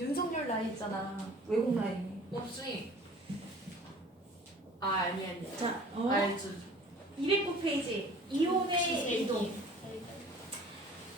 윤석열 라인 있잖아. 외국 라인. 없으니. 아, 아니. 자, 알죠. 209페이지. 이온의 이동.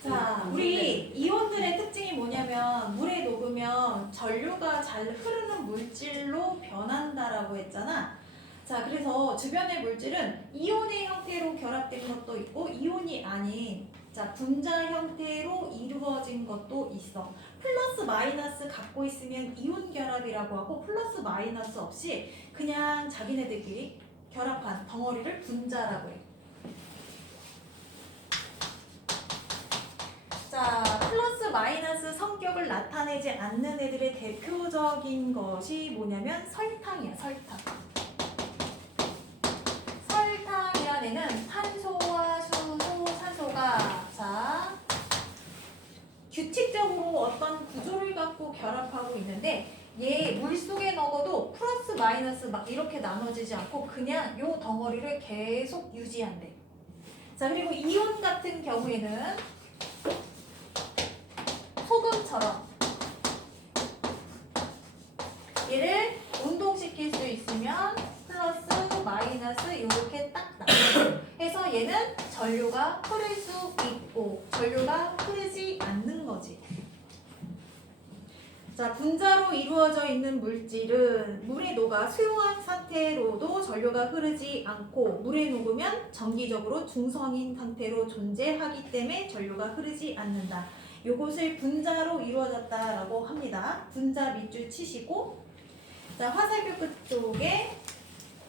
자, 우리 이온들의 특징이 뭐냐면 물에 녹으면 전류가 잘 흐르는 물질로 변한다라고 했잖아. 자, 그래서 주변의 물질은 이온의 형태로 결합된 것도 있고 이온이 아닌 분자 형태로 이루어진 것도 있어. 플러스 마이너스 갖고 있으면 이온 결합이라고 하고 플러스 마이너스 없이 그냥 자기네들끼리 결합한 덩어리를 분자라고 해. 자, 플러스 마이너스 성격을 나타내지 않는 애들의 대표적인 것이 뭐냐면 설탕이야, 설탕. 설탕이란 애는 탄소와 수소, 산소가 규칙적으로 어떤 구조를 갖고 결합하고 있는데 얘 물속에 넣어도 플러스 마이너스 막 이렇게 나눠지지 않고 그냥 요 덩어리를 계속 유지한대. 자, 그리고 이온 같은 경우에는 소금처럼 얘를 운동시킬 수 있으면 플러스 마이너스 이렇게 딱 나눠 해서 얘는 전류가 흐를 수 있고 전류가 흐르지 않는 거지. 자, 분자로 이루어져 있는 물질은 물에 녹아 수용한 상태로도 전류가 흐르지 않고 물에 녹으면 정기적으로 중성인 상태로 존재하기 때문에 전류가 흐르지 않는다. 요것을 분자로 이루어졌다라고 합니다. 분자 밑줄 치시고, 자, 화살표 끝쪽에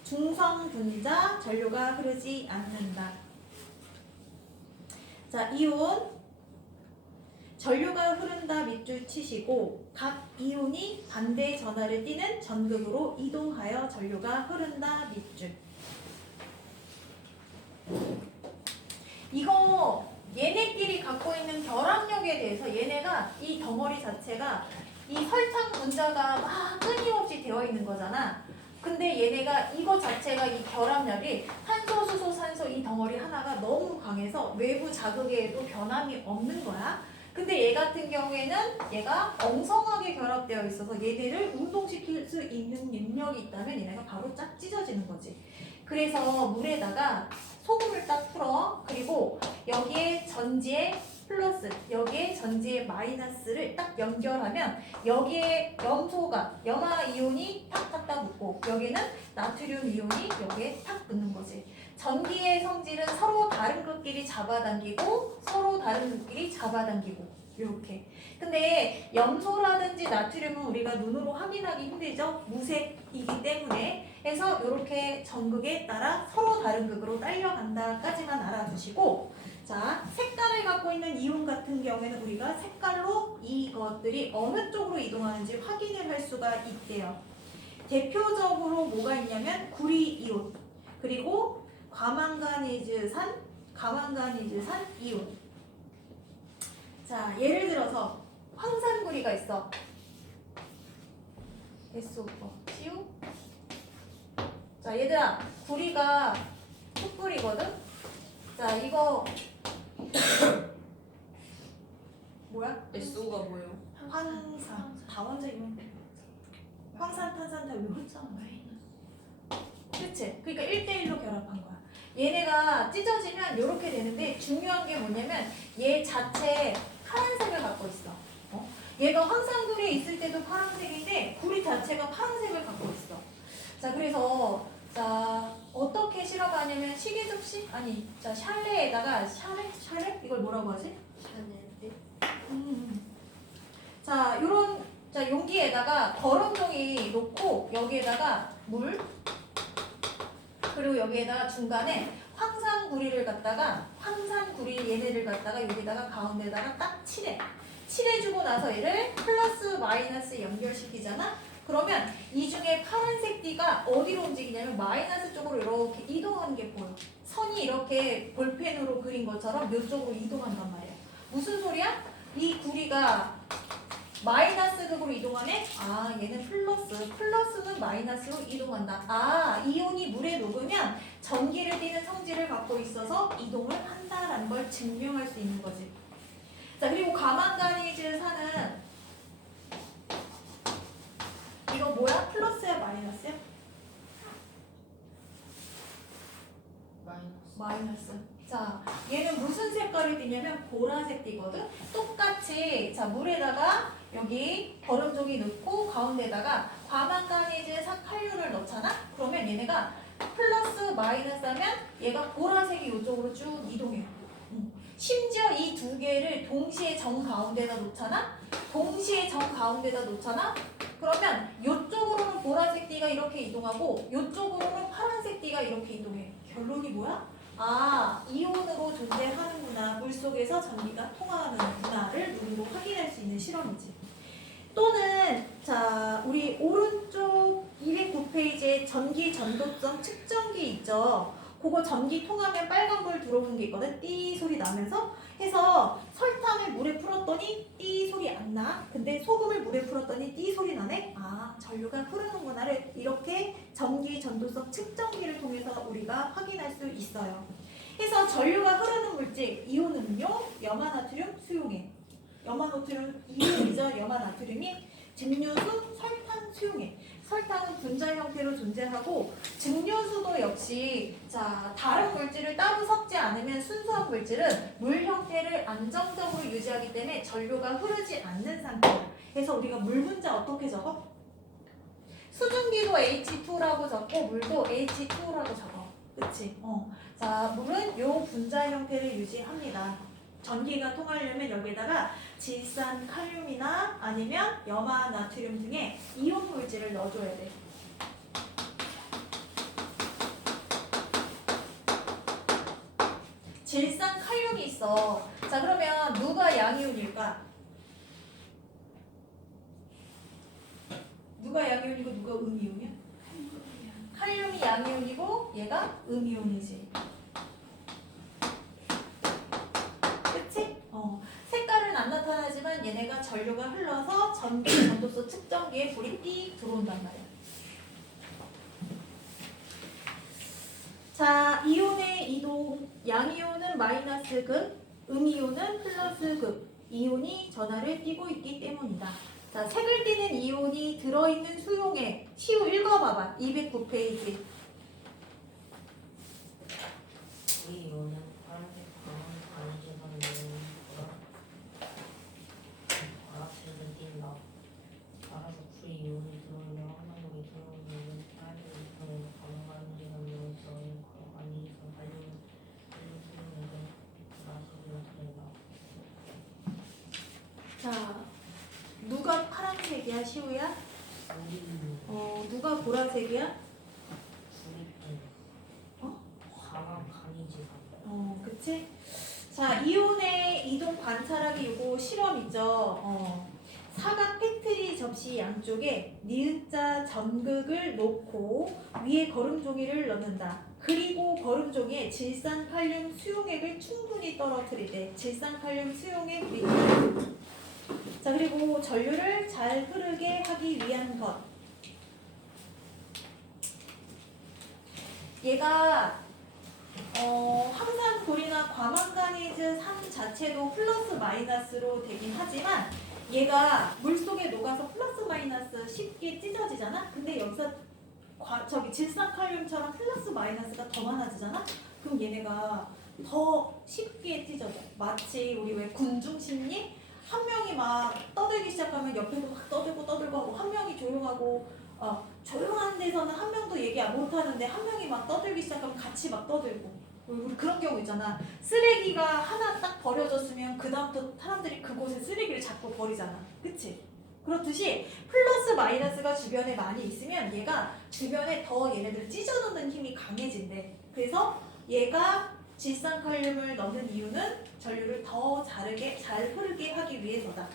중성 분자 전류가 흐르지 않는다. 자, 이온 전류가 흐른다 밑줄 치시고 각 이온이 반대 전하를 띠는 전극으로 이동하여 전류가 흐른다 밑줄. 이거 얘네끼리 갖고 있는 결합력에 대해서 얘네가 이 덩어리 자체가 이 설탕 분자가 막 끊임없이 되어 있는 거잖아. 근데 얘네가 이거 자체가 이 결합력이 탄소, 수소, 산소 이 덩어리 하나가 너무 강해서 외부 자극에도 변함이 없는 거야. 근데 얘 같은 경우에는 얘가 엉성하게 결합되어 있어서 얘네를 운동시킬 수 있는 능력이 있다면 얘네가 바로 쫙 찢어지는 거지. 그래서 물에다가 소금을 딱 풀어. 그리고 여기에 전지에 플러스, 여기에 전지에 마이너스를 딱 연결하면 여기에 염소가, 염화 이온이 탁탁탁 붙고 여기는 나트륨 이온이 여기에 탁 붙는 거지. 전기의 성질은 서로 다른 것끼리 잡아당기고 서로 다른 것끼리 잡아당기고 이렇게. 근데 염소라든지 나트륨은 우리가 눈으로 확인하기 힘들죠. 무색이기 때문에. 해서 이렇게 전극에 따라 서로 다른 극으로 딸려간다까지만 알아두시고, 자, 색깔을 갖고 있는 이온 같은 경우에는 우리가 색깔로 이것들이 어느 쪽으로 이동하는지 확인을 할 수가 있대요. 대표적으로 뭐가 있냐면 구리이온, 그리고 과망가니즈산 이온. 자, 예를 들어서 황산구리가 있어. SO4, CU. 자, 얘들아, 구리가 숯불이거든? 자, 이거 뭐야? SO가 뭐예요? 황산. 다 원자이면 황산, 탄산 다 외웠잖아. 그치? 그러니까 1대1로 결합한 거야. 얘네가 찢어지면 이렇게 되는데 중요한 게 뭐냐면 얘 자체 파란색을 갖고 있어. 얘가 황산구리에 있을 때도 파란색인데 구리 자체가 파란색을 갖고 있어. 자, 그래서 자, 어떻게 실험하냐면 시계 접시? 아니, 자, 샬레에다가 샬레? 이걸 뭐라고 하지? 자, 요런 자, 용기에다가 거름종이 놓고 여기에다가 물, 그리고 여기에다가 중간에 황산구리를 갖다가 황산구리 얘네를 갖다가 여기다가 가운데다가 딱 칠해주고 나서 얘를 플러스 마이너스 연결시키잖아. 그러면 이 중에 파란색 띠가 어디로 움직이냐면 마이너스 쪽으로 이렇게 이동하는 게 보여. 선이 이렇게 볼펜으로 그린 것처럼 이쪽으로 이동한단 말이야. 무슨 소리야? 이 구리가 마이너스 극으로 이동하네? 아, 얘는 플러스는 마이너스로 이동한다. 아, 이온이 물에 녹으면 전기를 띠는 성질을 갖고 있어서 이동을 한다라는 걸 증명할 수 있는 거지. 자, 그리고 가망가니즈산은 이거 뭐야? 플러스야 마이너스야? 마이너스. 자, 얘는 무슨 색깔이 띠냐면 보라색 띠거든? 똑같이, 자, 물에다가 여기 거름종이 넣고 가운데다가 과망가니즈 산칼륨을 넣잖아? 그러면 얘네가 플러스 마이너스 하면 얘가 보라색이 이쪽으로 쭉 이동해요. 심지어 이 두 개를 동시에 정 가운데다 놓잖아? 동시에 정 가운데다 놓잖아? 그러면 이쪽으로는 보라색 띠가 이렇게 이동하고 이쪽으로는 파란색 띠가 이렇게 이동해. 결론이 뭐야? 아, 이온으로 존재하는구나. 물속에서 전기가 통하는구나를 눈으로 확인할 수 있는 실험이지. 또는 자, 우리 오른쪽 209페이지에 전기 전도성 측정기 있죠. 그거 전기 통하면 빨간불 들어오는 게 있거든. 띠 소리 나면서 해서 설탕을 물에 풀었더니 띠 소리 안 나. 근데 소금을 물에 풀었더니 띠 소리 나네. 아, 전류가 흐르는구나를 이렇게 전기 전도성 측정기를 통해서 우리가 확인할 수 있어요. 해서 전류가 흐르는 물질 이온 음료, 염화나트륨, 수용액. 염화나트륨 이온이죠. 염화나트륨이 증류수, 설탕, 수용액. 설탕은 분자 형태로 존재하고 증류수도 역시 자 다른 물질을 따로 섞지 않으면 순수한 물질은 물 형태를 안정적으로 유지하기 때문에 전류가 흐르지 않는 상태야. 그래서 우리가 물 분자 어떻게 적어? 수증기도 H2라고 적고 물도 H2라고 적어. 그치? 자, 물은 요 분자 형태를 유지합니다. 전기가 통하려면 여기에다가 질산 칼륨이나 아니면 염화 나트륨 등의 이온 물질을 넣어줘야 돼. 질산 칼륨이 있어. 자, 그러면 누가 양이온일까? 누가 양이온이고 누가 음이온이야? 칼륨이 양이온이고 얘가 음이온이지. 색깔은 안 나타나지만 얘네가 전류가 흘러서 전기 전도소 측정기에 불이 띡 들어온단 말이야. 자, 이온의 이동, 양이온은 마이너스 극, 음이온은 플러스 극. 이온이 전하를 띠고 있기 때문이다. 자, 색을 띠는 이온이 들어있는 수용액. 시우 읽어봐봐. 209페이지. 이 이온은 파란색 강한 가니제가 화학식을 띈다. 따라서 풀이 이온이 들어오면 화학력이 들어오면 파란색이 들어오면 강한가니제가 이루어져 가니제가 발효는 수용액은 보라색으로 들린다. 자, 누가 파란색이야, 시우야? 우리 누가 보라색이야? 화학 가니제가. 그치? 자, 이온의 이동 관찰하기 요거 실험이죠. 사각 페트리 접시 양쪽에 니은자 전극을 놓고 위에 거름종이를 넣는다. 그리고 거름종이에 질산칼륨 수용액을 충분히 떨어뜨리되 질산칼륨 수용액 리퀴드. 자, 그리고 전류를 잘 흐르게 하기 위한 것. 얘가 황산불이나 과망가니즈 산 자체도 플러스 마이너스로 되긴 하지만 얘가 물속에 녹아서 플러스 마이너스 쉽게 찢어지잖아? 근데 여기서 저기 질산칼륨처럼 플러스 마이너스가 더 많아지잖아? 그럼 얘네가 더 쉽게 찢어져. 마치 우리 왜 군중심리? 한 명이 막 떠들기 시작하면 옆에서 막 떠들고 하고 한 명이 조용하고 조용한 데서는 한 명도 얘기 못하는데 한 명이 막 떠들기 시작하면 같이 막 떠들고 우리 그런 경우 있잖아. 쓰레기가 하나 딱 버려졌으면 그 다음부터 사람들이 그곳에 쓰레기를 자꾸 버리잖아. 그치? 그렇듯이 플러스 마이너스가 주변에 많이 있으면 얘가 주변에 더 얘네들 찢어놓는 힘이 강해진대. 그래서 얘가 질산칼륨을 넣는 이유는 전류를 더 잘 흐르게 하기 위해서다.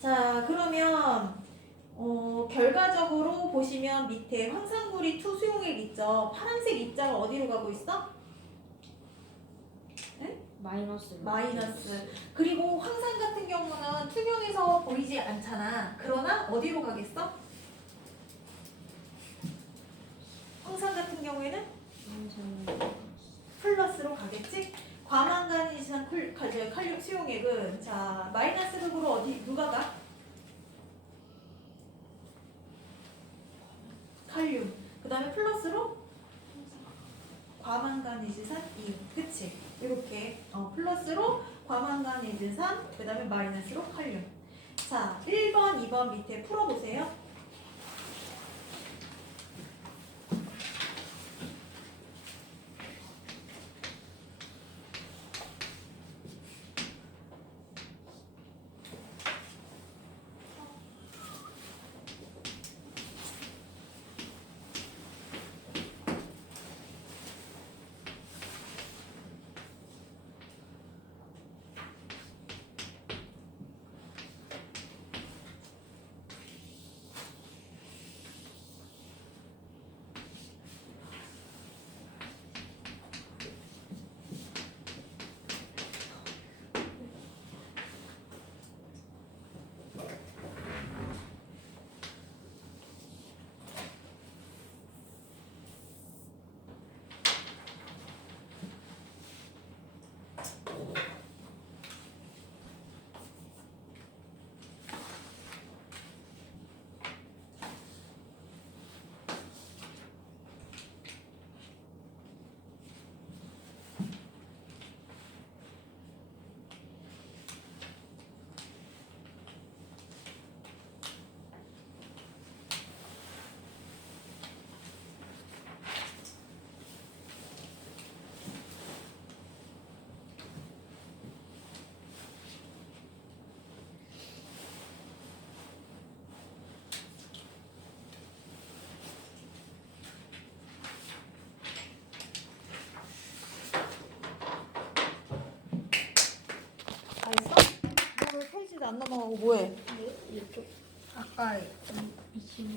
자, 그러면 결과적으로 보시면 밑에 황산구리 투 수용액 있죠. 파란색 입자가 어디로 가고 있어? 네? 마이너스. 그리고 황산 같은 경우는 투명해서 보이지 않잖아. 그러나 어디로 가겠어? 황산 같은 경우에는 플러스로 가겠지? 과망가니즈한 칼륨 수용액은 자 마이너스 극으로 어디 누가 가? 다음에 플러스로 과망간이지산 2. 그치? 이렇게 플러스로 과망간이지산 그 다음에 마이너스로 칼륨. 자, 1번, 2번 밑에 풀어보세요. 다 했어? 뭘 페이지도 안 넘어가고 뭐해? 네? 이쪽 아까 이 친구